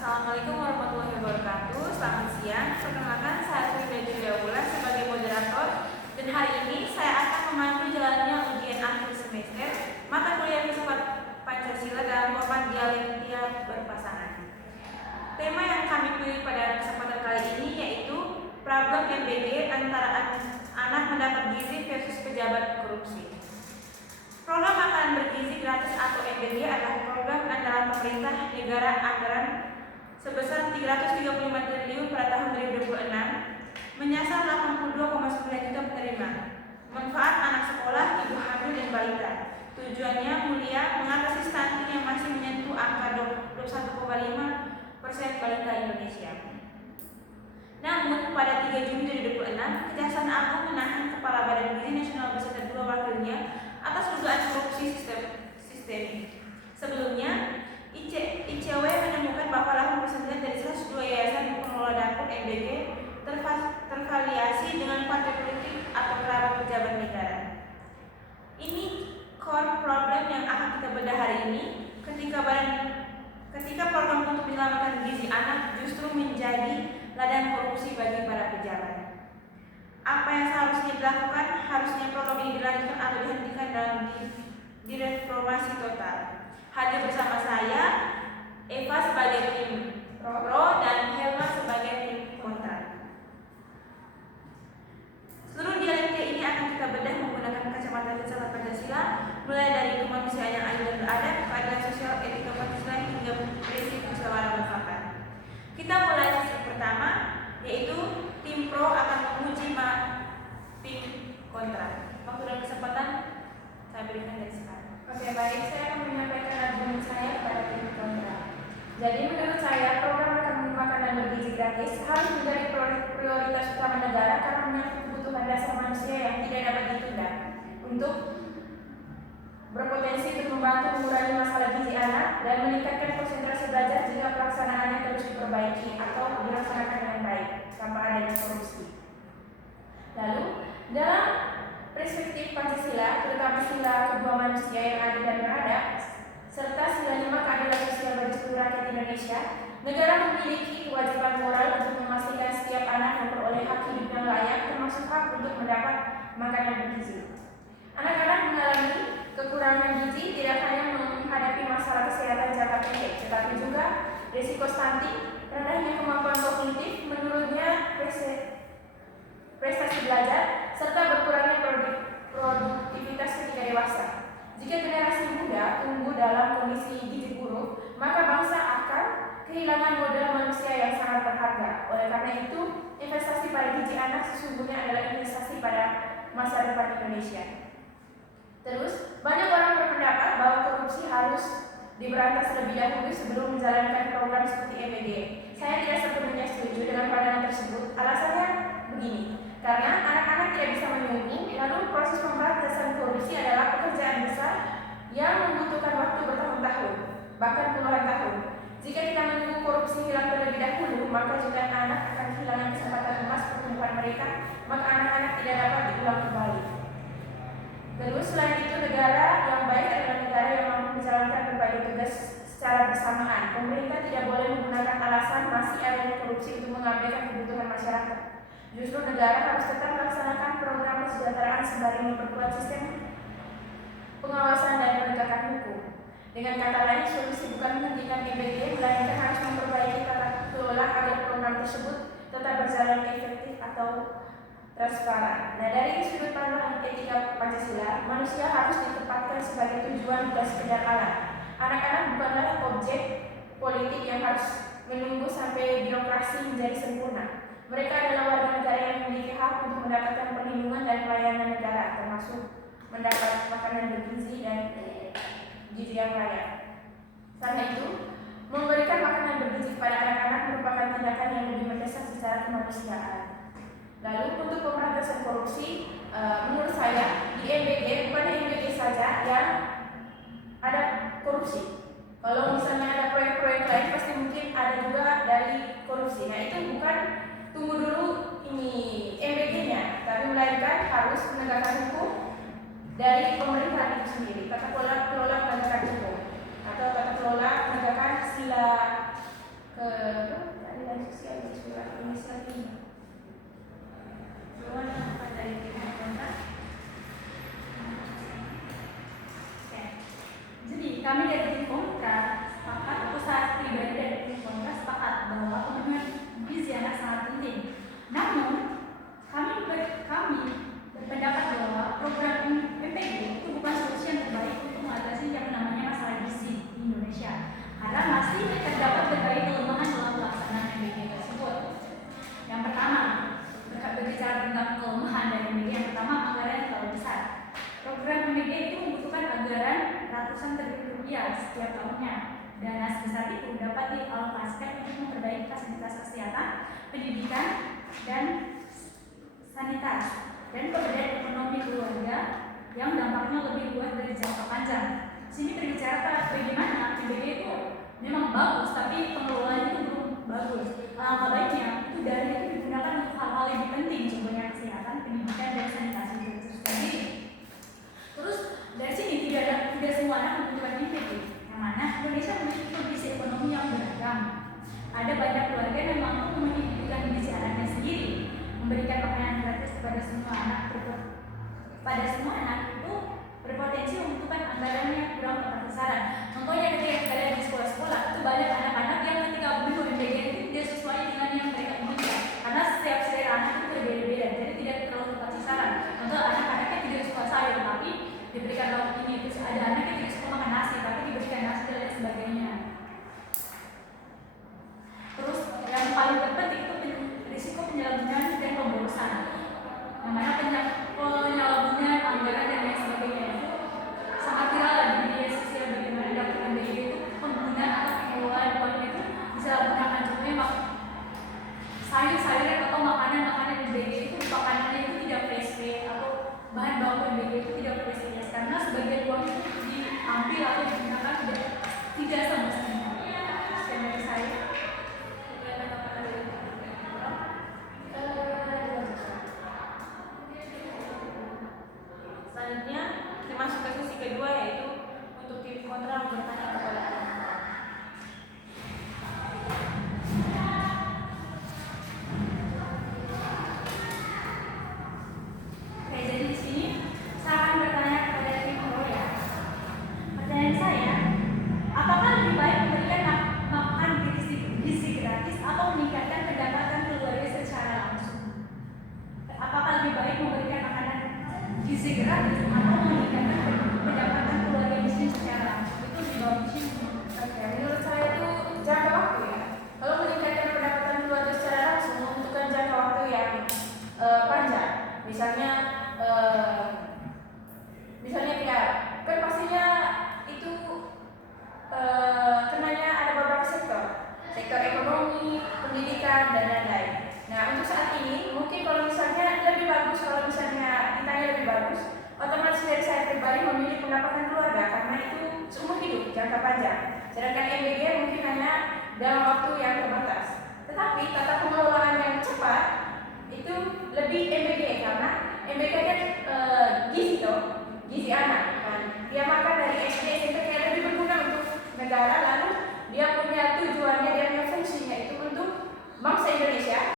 Assalamualaikum warahmatullahi wabarakatuh. Selamat siang. Perkenalkan, saya Frida Juliaula sebagai moderator. Dan hari ini saya akan memandu jalannya ujian akhir semester mata kuliah filsafat Pancasila dalam format dialektika berpasangan. Tema yang kami pilih pada kesempatan kali ini yaitu problem MBG antara anak mendapat gizi versus pejabat korupsi. Program makanan bergizi gratis atau MBG adalah program andalan pemerintah negara anggaran sebesar 335 triliun pada tahun 2026, menyasar 82,9 juta penerima. Manfaat anak sekolah, ibu hamil dan balita. Tujuannya mulia, mengatasi stunting yang masih menyentuh angka 21,5% balita Indonesia. Namun pada 3 Juni 2026, Kejaksaan Agung menahan Kepala Badan Gizi Nasional beserta 2 wakilnya atas dugaan korupsi sistemik. Sebelumnya, ICW menemukan bahwa 80% dari 102 yayasan pengelola dapur MBG tervaliasi dengan partai politik atau kerabat pejabat negara. Ini core problem yang akan kita bedah hari ini ketika program untuk menyelamatkan gizi anak justru menjadi ladang korupsi bagi para pejabat. Apa yang seharusnya dilakukan? Harusnya program ini dilanjutkan atau dihentikan dalam direformasi total. Hadir bersama saya, Eva sebagai tim pro dan Helma sebagai tim kontra. Seluruh dialektika ini akan kita bedah menggunakan kacamata filsafat Pancasila, mulai dari kemanusiaan yang adil dan beradab, keadilan sosial, etika Pancasila hingga prinsip musyawarah mufakat. Kita mulai sesi pertama, yaitu tim pro akan menguji tim kontra. Waktu dan kesempatan saya berikan dari sekarang. Oke, baik, saya akan menyampaikan argumen saya kepada tim kontra. Jadi menurut saya program makanan bergizi gratis harus menjadi prioritas utama negara karena menyangkut kebutuhan dasar manusia yang tidak dapat ditunda untuk berpotensi untuk membantu mengurangi masalah gizi anak dan meningkatkan konsentrasi belajar jika pelaksanaannya terus diperbaiki atau dilaksanakan dengan baik tanpa adanya korupsi. Lalu, dalam perspektif Pancasila, terutama sila kedua manusia yang adil dan beradab, serta sila 5 keadilan sosial bagi seluruh rakyat Indonesia, negara memiliki kewajiban moral untuk memastikan setiap anak memperoleh hak hidup yang layak, termasuk hak untuk mendapat makanan bergizi. Anak-anak mengalami kekurangan gizi tidak hanya menghadapi masalah kesehatan jangka pendek, tetapi juga risiko stunting, rendahnya kemampuan kognitif, menurunnya prestasi belajar, serta berkurangnya produktivitas ketika dewasa. Jika generasi muda tumbuh dalam kondisi gizi buruk, maka bangsa akan kehilangan modal manusia yang sangat berharga. Oleh karena itu, investasi pada gizi anak sesungguhnya adalah investasi pada masa depan Indonesia. Terus, banyak orang berpendapat bahwa korupsi harus diberantas terlebih dahulu sebelum menjalankan program seperti MBG. Saya tidak sepenuhnya setuju dengan pandangan tersebut. Alasannya begini, karena anak-anak tidak bisa menunggu, lalu proses pemberantasan korupsi adalah pekerjaan besar yang membutuhkan waktu bertahun-tahun, bahkan puluhan tahun. Jika kita menunggu korupsi hilang terlebih dahulu, maka juga anak akan kehilangan kesempatan emas pertumbuhan mereka, maka anak-anak tidak dapat diulang kembali. Terus selain itu, negara yang baik adalah negara yang mampu menjalankan berbagai tugas secara bersamaan. Pemerintah tidak boleh menggunakan alasan masih adanya korupsi untuk mengabaikan kebutuhan masyarakat. Justru negara harus tetap melaksanakan program kesejahteraan sembari memperkuat sistem pengawasan dan penegakan hukum. Dengan kata lain, solusi bukan menghentikan MBG, melainkan harus memperbaiki tata kelola agar program tersebut tetap berjalan efektif atau transparan. Nah, dari sudut pandang etika Pancasila, manusia harus ditempatkan sebagai tujuan bukan sekedar alat. Anak-anak bukanlah objek politik yang harus menunggu sampai birokrasi menjadi sempurna. Mereka adalah warga negara yang memiliki hak untuk mendapatkan perlindungan dan pelayanan negara, termasuk mendapat makanan bergizi dan gizi yang layak. Karena itu, memberikan makanan bergizi kepada anak-anak merupakan tindakan yang lebih mendesak secara kemanusiaan. Lalu untuk pemberantasan korupsi, menurut saya di MBG bukan MBG saja yang ada korupsi. Kalau misalnya ada proyek-proyek lain pasti mungkin ada juga dari korupsi. Nah itu bukan tunggu dulu ini MBG-nya, tapi melainkan harus menegakkan hukum dari pemerintahan itu sendiri, tata kelola penegakan hukum atau tata kelola penegakan sila keadilan sosial di surat Indonesia ini. Bagaimana dari tim kontra? Oke. Jadi kami dari tim kontra sepakat, atau saya pribadi dari tim kontra sepakat bahwa pemenuhan gizi anak sangat penting. Namun kami berpendapat bahwa program MPG itu bukan solusi yang terbaik untuk mengatasi yang namanya masalah gizi di Indonesia, karena masih terdapat berbagai kelemahan dalam pelaksanaan MPG tersebut. Yang pertama, berbicara tentang kelemahan dari MPG, yang pertama anggaran yang terlalu besar. Program MPG itu membutuhkan anggaran ratusan triliun rupiah setiap tahunnya. Dana sebesar itu dapat dialokasikan untuk memperbaiki fasilitas kesehatan, pendidikan, dan sanitas, dan pemberdayaan ekonomi keluarga yang dampaknya lebih luas dari jangka panjang. Sini berbicara bagaimana MPG itu memang bagus, tapi pengelolaannya itu belum bagus. Alangkah baiknya itu dana itu digunakan untuk hal-hal lebih penting, contohnya kesehatan, pendidikan, dan sanitasi itu sendiri. Terus dari sini tidak semua anak membutuhkan MPG, yang mana Indonesia memiliki kondisi ekonomi yang beragam. Ada banyak keluarga yang mampu memenuhi kebutuhan gizi anaknya sendiri, memberikan makanan gratis kepada semua anak itu berpotensi membutuhkan anggaran yang kurang tepat sasaran. Contohnya ketika kita lihat di sekolah-sekolah itu banyak anak-anak yang ketika memenuhi MPG itu tidak sesuai dengan yang mereka inginkan, karena setiap selera anak itu berbeda-beda, jadi tidak terlalu tepat sasaran. Contoh anak-anaknya tidak suka sayur tapi diberikan lauk ini, terus ada anak yang tidak suka makan nasi tapi diberikan nasi dan lain sebagainya. Terus yang paling terpenting itu risiko penyalahgunaan dan pemborosan, yang mana penyalahgunaan anggaran dan lain sebagainya itu sangat viral di media sosial, bagaimana dapur MPG itu penggunaan atau pengelolaan uangnya itu disalahgunakan. Contohnya sayur-sayuran atau makanan-makanan MPG itu makanannya itu tidak fresh atau bahan baku MPG itu tidak fresh karena sebagian uang itu diambil atau digunakan tidak semestinya. Sekian dari saya. Selanjutnya kita masuk ke sesi kedua, yaitu untuk tim kontra bertanya kepada anak. Oke, jadi di sini saya akan bertanya kepada tim pro ya. Pertanyaan saya, apakah lebih baik memberikan makan gizi gratis atau meningkatkan pendapatan keluarga secara langsung? Apakah lebih baik memberikan makanan gizi gratis atau meningkatkan pendapatan keluarga miskin secara langsung? Itu lebih bagus. Oke, menurut saya itu jangka waktu ya. Kalau meningkatkan pendapatan keluarga secara langsung membutuhkan jangka waktu yang panjang. Misalnya tidak, kan pastinya itu kenanya ada beberapa sektor ekonomi, pendidikan, dan lain-lain. Nah, untuk saat ini mungkin kalau misalnya lebih bagus, kalau misalnya ditanya lebih bagus, otomatis dari saya pribadi memilih pendapatan keluarga karena itu seumur hidup, jangka panjang. Sedangkan MPG mungkin hanya dalam waktu yang terbatas. Tetapi tata pengelolaan yang cepat itu lebih MPG karena MPG kan gizi anak kan. Dia makan dari SD SMP yang lebih berguna untuk negara, lalu dia punya tujuannya, dia punya fungsinya itu untuk bangsa Indonesia.